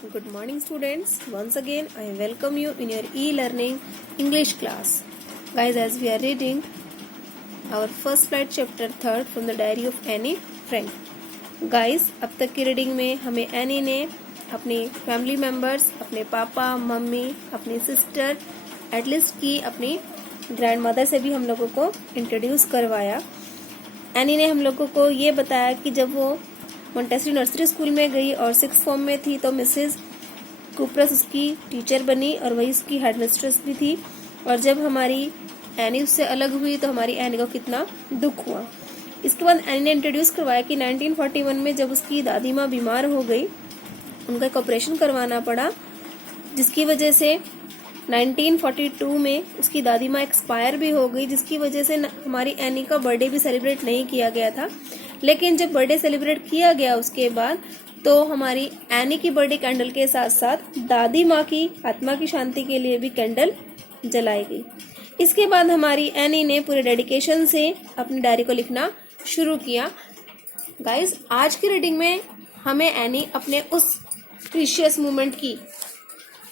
Good morning students. Once again I welcome you in your e-learning English class. Guys, as we are reading our first flight chapter 3rd from the diary of Annie Frank. Guys, अब तक की reading में हमें any ने अपनी family members, अपने papa mummy, अपनी sister, at least की अपनी ग्रैंड मदर से भी हम लोगों को इंट्रोड्यूस करवाया। एनी ने हम लोगों को ये बताया कि जब वो मोंटेसरी नर्सरी स्कूल में गई और 6th फॉर्म में थी तो मिसेस कुपरस उसकी टीचर बनी और वही उसकी हेडमिस्ट्रेस भी थी। और जब हमारी एनी उससे अलग हुई तो हमारी एनी को कितना दुख हुआ। इसके बाद एनी ने इंट्रोड्यूस करवाया कि 1941 में जब उसकी दादी माँ बीमार हो गई, उनका एक ऑपरेशन करवाना पड़ा, जिसकी वजह से 1942 में उसकी दादी माँ एक्सपायर भी हो गई, जिसकी वजह से हमारी एनी का बर्थडे भी सेलिब्रेट नहीं किया गया था। लेकिन जब बर्थडे सेलिब्रेट किया गया उसके बाद तो हमारी एनी की बर्थडे कैंडल के साथ साथ दादी माँ की आत्मा की शांति के लिए भी कैंडल जलाई गई। इसके बाद हमारी एनी ने पूरे डेडिकेशन से अपनी डायरी को लिखना शुरू किया। गाइस, आज की रीडिंग में हमें एनी अपने उस प्रीशियस मोमेंट की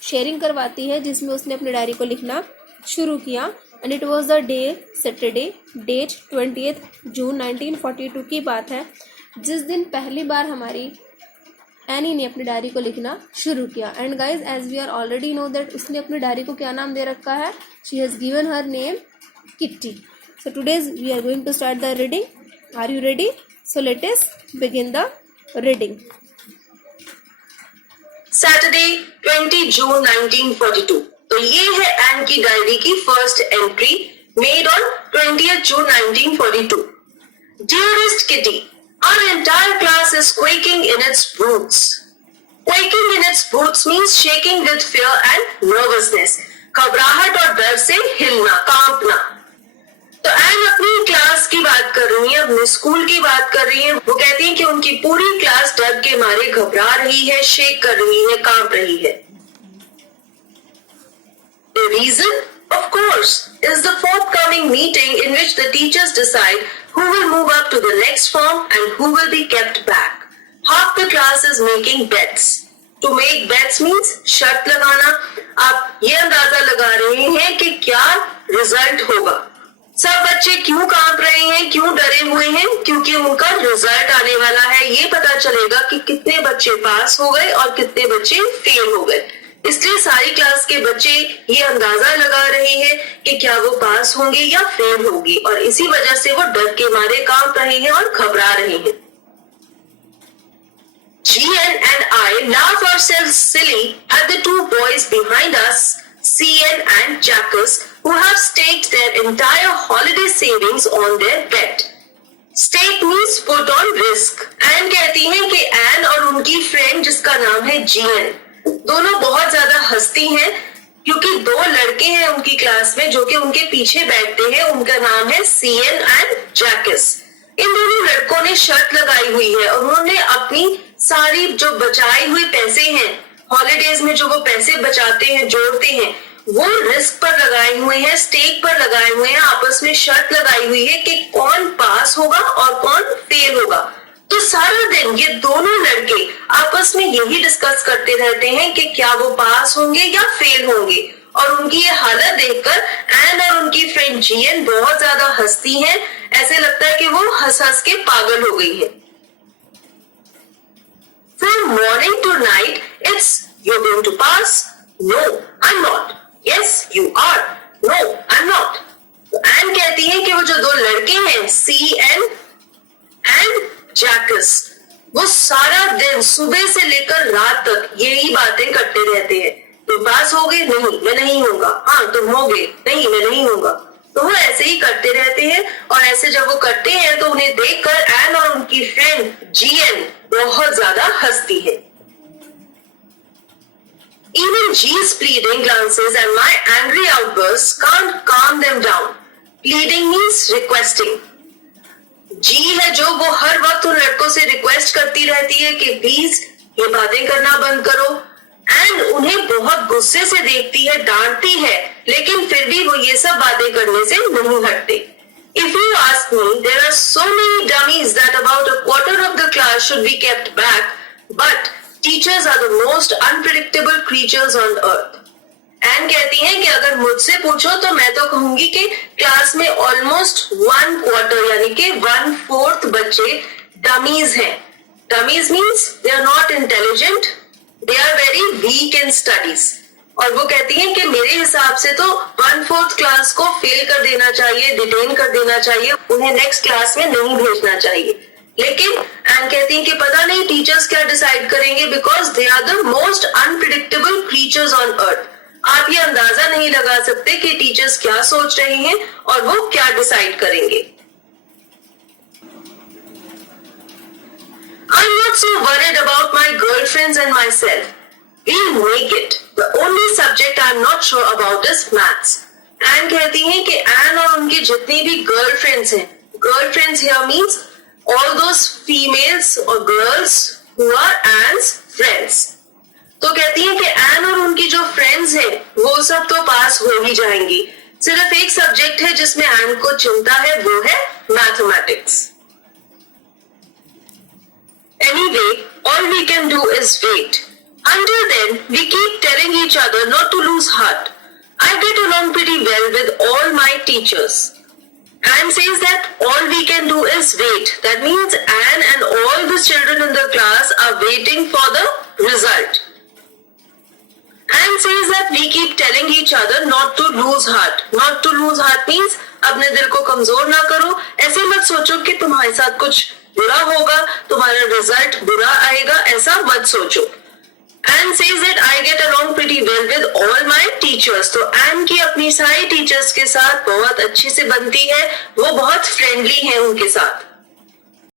शेयरिंग करवाती है जिसमें उसने अपनी डायरी को लिखना शुरू किया। And it was the day Saturday, date 20th June 1942 की बात है, जिस दिन पहली बार हमारी एनी ने अपनी डायरी को लिखना शुरू किया। And guys, as we are already know that उसने अपनी डायरी को क्या नाम दे रखा है। She has given her name Kitty. So today's we are going to start the reading. Are you ready? So let us begin the reading. Saturday 20 June 1942। तो ये है एन की डायरी की first entry made on 20th June 1942. Dearest Kitty, our entire class is quaking in its boots. Quaking in its boots means shaking with fear and nervousness. घबराहट और डर से हिलना, कांपना। तो एन अपनी क्लास की बात कर रही है, अपने स्कूल की बात कर रही है। वो कहती है कि उनकी पूरी क्लास डर के मारे घबरा रही है, शेक कर रही है, कांप रही है। The reason, of course, is the forthcoming meeting in which the teachers decide who will move up to the next form and who will be kept back. Half the class is making bets. To make bets means शर्त लगाना। आप ये अंदाजा लगा रहे हैं कि क्या रिजल्ट होगा। सब बच्चे क्यों कांप रहे हैं, क्यों डरे हुए हैं? क्योंकि उनका रिजल्ट आने वाला है। ये पता चलेगा कि कितने बच्चे पास हो गए और कितने बच्चे फेल हो गए। इसलिए सारी क्लास के बच्चे ये अंदाजा लगा रहे हैं कि क्या वो पास होंगे या फेल होंगे, और इसी वजह से वो डर के मारे कांप रहे हैं और घबरा रहे हैं। GN and I laugh ourselves silly at the two boys behind us, CN and Jackus, who have staked their entire holiday savings on their bet. Stake means put on risk. Anne कहती है कि N और उनकी friend जिसका नाम है GN, दोनों बहुत ज्यादा हंसती हैं क्योंकि दो लड़के हैं उनकी क्लास में जो कि उनके पीछे बैठते हैं। उनका नाम है CN एंड जैकस। इन दोनों लड़कों ने शर्त लगाई हुई है और उन्होंने अपनी सारी जो बचाई हुई पैसे हैं, हॉलीडेज में जो वो पैसे बचाते हैं, जोड़ते हैं, वो रिस्क पर लगाए हुए हैं, स्टेक पर लगाए हुए हैं। आपस में शर्त लगाई हुई है कि कौन पास होगा और कौन फेल होगा। तो सारा दिन ये दोनों लड़के आपस में यही डिस्कस करते रहते हैं कि क्या वो पास होंगे या फेल होंगे। और उनकी ये हालत देखकर एन और उनकी फ्रेंड GN बहुत ज्यादा हंसती हैं। ऐसे लगता है कि वो हंस हंस के पागल हो गई है। From morning to night, it's you're going to pass? No, I'm not. Yes, you are. No, I'm not. तो एन कहती है कि वो जो दो लड़के हैं CN एंड जैकस, वो सारा दिन सुबह से लेकर रात तक यही बातें करते रहते हैं। तुम पास हो गए? नहीं, मैं नहीं होगा। हाँ, तुम हो गए? नहीं, मैं नहीं होगा। तो वो ऐसे ही करते रहते हैं। और ऐसे जब वो करते हैं तो उन्हें देखकर एन और उनकी फ्रेंड GN बहुत ज्यादा हंसती है। Even G's pleading glances and my angry outbursts can't calm them down. Pleading means requesting. जी है जो वो हर वक्त उन लड़कों से रिक्वेस्ट करती रहती है कि प्लीज ये बातें करना बंद करो। एंड उन्हें बहुत गुस्से से देखती है, डांटती है, लेकिन फिर भी वो ये सब बातें करने से नहीं हटते। If you ask me, there are so many dummies that about a quarter of the class should be kept back, but Teachers are the most unpredictable creatures on earth. Anne कहती हैं कि अगर मुझसे पूछो तो मैं तो कहूंगी कि क्लास में ऑलमोस्ट 1/4 यानी कि 1/4 बच्चे डमीज हैं. Dummies means they are not intelligent, they are very weak in studies. और वो कहती हैं कि मेरे हिसाब से तो 1/4 क्लास को फेल कर देना चाहिए, डिटेन कर देना चाहिए, उन्हें नेक्स्ट क्लास में नहीं भेजना चाहिए. लेकिन एन कहती हैं कि पता नहीं टीचर्स क्या डिसाइड करेंगे, because they are the most unpredictable creatures on earth. आप ये अंदाजा नहीं लगा सकते कि टीचर्स क्या सोच रहे हैं और वो क्या डिसाइड करेंगे. I'm not so worried about my girlfriends and myself. We'll make it. The only subject I'm not sure about is maths. Anne कहती हैं कि एन और उनकी जितनी भी गर्लफ्रेंड्स हैं, girlfriends here means all those females or girls who are Anne's friends. तो कहती हैं कि एन और उनकी जो फ्रेंड्स हैं वो सब तो पास हो ही जाएंगी. सिर्फ एक सब्जेक्ट है जिसमें एन को चिंता है, वो है mathematics. Anyway, all we can do is wait. Until then, we keep telling each other not to lose heart. I get along pretty well with all my teachers. Anne says that all we can do is wait. That means Anne and all the children in the class are waiting for the result. Anne says that we keep telling each other not to lose heart. Not to lose heart means अपने दिल को कमजोर ना करो. ऐसे मत सोचो कि तुम्हारे साथ कुछ बुरा होगा, तुम्हारा रिजल्ट बुरा आएगा, ऐसा मत सोचो. Anne says that I get along pretty well with all my teachers. तो Anne की अपनी सारी टीचर्स के साथ बहुत अच्छी से बनती है, वो बहुत फ्रेंडली है उनके साथ.